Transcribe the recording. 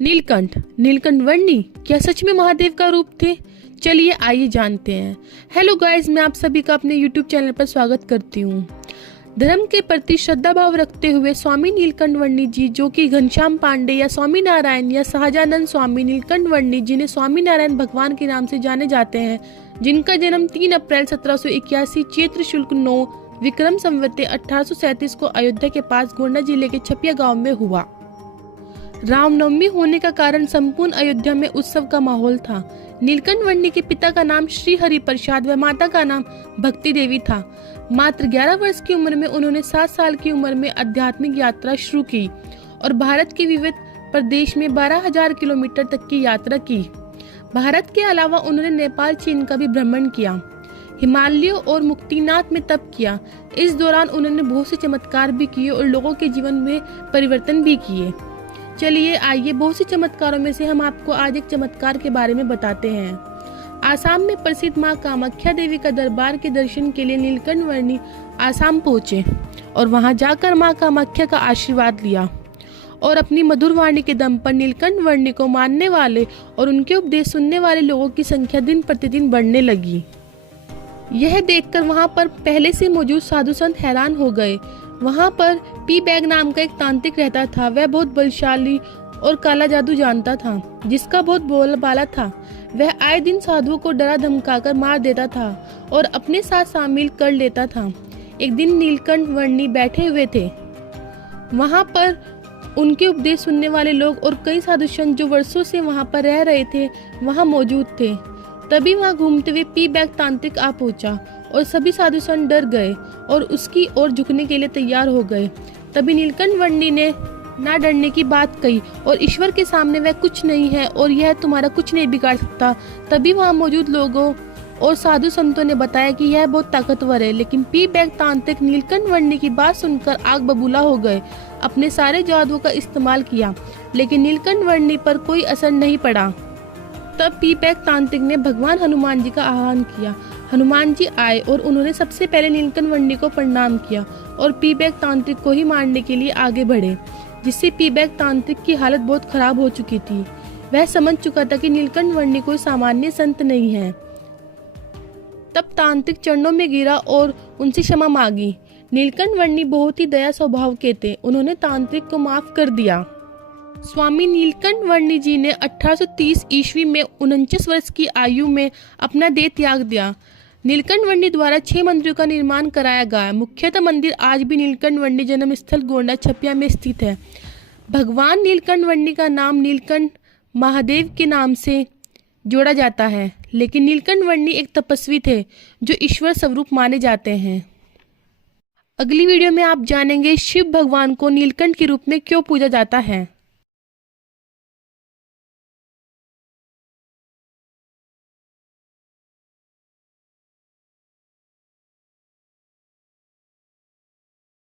नीलकंठ नीलकंठ वर्णी क्या सच में महादेव का रूप थे? चलिए आइए जानते हैं। हेलो गाइस, मैं आप सभी का अपने यूट्यूब चैनल पर स्वागत करती हूँ। धर्म के प्रति श्रद्धा भाव रखते हुए स्वामी नीलकंठ वर्णी जी, जो कि घनश्याम पांडे या स्वामी नारायण या सहजानंद स्वामी नीलकंठ वर्णी, जिन्हें स्वामी नारायण भगवान के नाम से जाने जाते हैं, जिनका जन्म 3 अप्रैल 1781 चैत्र शुक्ल 9 विक्रम संवत 1837 को अयोध्या के पास गोंडा जिले के छपिया गांव में हुआ। रामनवमी होने का कारण संपूर्ण अयोध्या में उत्सव का माहौल था। नीलकंठ वर्णी के पिता का नाम श्री हरि प्रसाद व माता का नाम भक्ति देवी था। मात्र 11 वर्ष की उम्र में उन्होंने 7 साल की उम्र में आध्यात्मिक यात्रा शुरू की और भारत के विविध प्रदेश में 12,000 किलोमीटर तक की यात्रा की। भारत के अलावा उन्होंने नेपाल, चीन का भी भ्रमण किया, हिमालयों और मुक्तिनाथ में तप किया। इस दौरान उन्होंने बहुत से चमत्कार भी किए और लोगों के जीवन में परिवर्तन भी किए। चलिए आइए, बहुत से चमत्कारों में से हम आपको आज एक चमत्कार के बारे में बताते हैं। आसाम में प्रसिद्ध मां कामाख्या देवी का दरबार के दर्शन के लिए नीलकंठ वर्णी आसाम पहुंचे और वहां जाकर मां कामाख्या का आशीर्वाद लिया और अपनी मधुर वाणी के दम पर नीलकंठ वर्णी को मानने वाले और उनके उपदेश सुनने वाले लोगों की संख्या दिन प्रतिदिन बढ़ने लगी। यह देखकर वहां पर पहले से मौजूद साधु संत हैरान हो गए। वहां पर पी बैग नाम का एक तांत्रिक रहता था। वह बहुत बलशाली और काला जादू जानता था, जिसका बहुत बोलबाला था। वह आए दिन साधुओं को डरा धमकाकर मार देता था और अपने साथ शामिल कर लेता था। एक दिन नीलकंठ वर्णी बैठे हुए थे। वहां पर उनके उपदेश सुनने वाले लोग और कई साधु संत जो वर्षों से वहां पर रह रहे थे, वहां मौजूद थे। तभी वहां घूमते हुए पी बैग तांत्रिक आ पहुंचा और सभी साधु संत डर गए और उसकी ओर झुकने के लिए तैयार हो गए। तभी नीलकंठ वर्णी ने ना डरने की बात कही और ईश्वर के सामने वह कुछ नहीं है और यह तुम्हारा कुछ नहीं बिगाड़ सकता। तभी वहां मौजूद लोगों और साधु संतों ने बताया कि यह बहुत ताकतवर है। लेकिन पी बैग तांत्रिक नीलकंठ वर्णी की बात सुनकर आग बबूला हो गए। अपने सारे जादुओं का इस्तेमाल किया, लेकिन नीलकंठ वर्णी पर कोई असर नहीं पड़ा। तब पी बैग तांत्रिक ने भगवान हनुमान जी का आह्वान किया। हनुमान जी आए और उन्होंने सबसे पहले नीलकंठ वर्णी को प्रणाम किया और पी बैग तांत्रिक को ही मारने के लिए आगे बढ़े, जिससे पी बैग तांत्रिक की हालत बहुत खराब हो चुकी थी। वह समझ चुका था कि नीलकंठ वर्णी कोई सामान्य संत नहीं है। तब तांत्रिक चरणों में गिरा और उनसे क्षमा मांगी। नीलकंठ वर्णी बहुत ही दया स्वभाव के थे। उन्होंने तांत्रिक को माफ कर दिया। स्वामी नीलकंठ वर्णी जी ने 1830 ईस्वी में 49 वर्ष की आयु में अपना देह त्याग दिया। नीलकंठ वर्णी द्वारा 6 मंदिरों का निर्माण कराया गया। मुख्यतः मंदिर आज भी नीलकंठ वर्णी जन्म स्थल गोंडा छपिया में स्थित है। भगवान नीलकंठ वर्णी का नाम नीलकंठ महादेव के नाम से जोड़ा जाता है, लेकिन नीलकंठ वर्णी एक तपस्वी थे जो ईश्वर स्वरूप माने जाते हैं। अगली वीडियो में आप जानेंगे शिव भगवान को नीलकंठ के रूप में क्यों पूजा जाता है।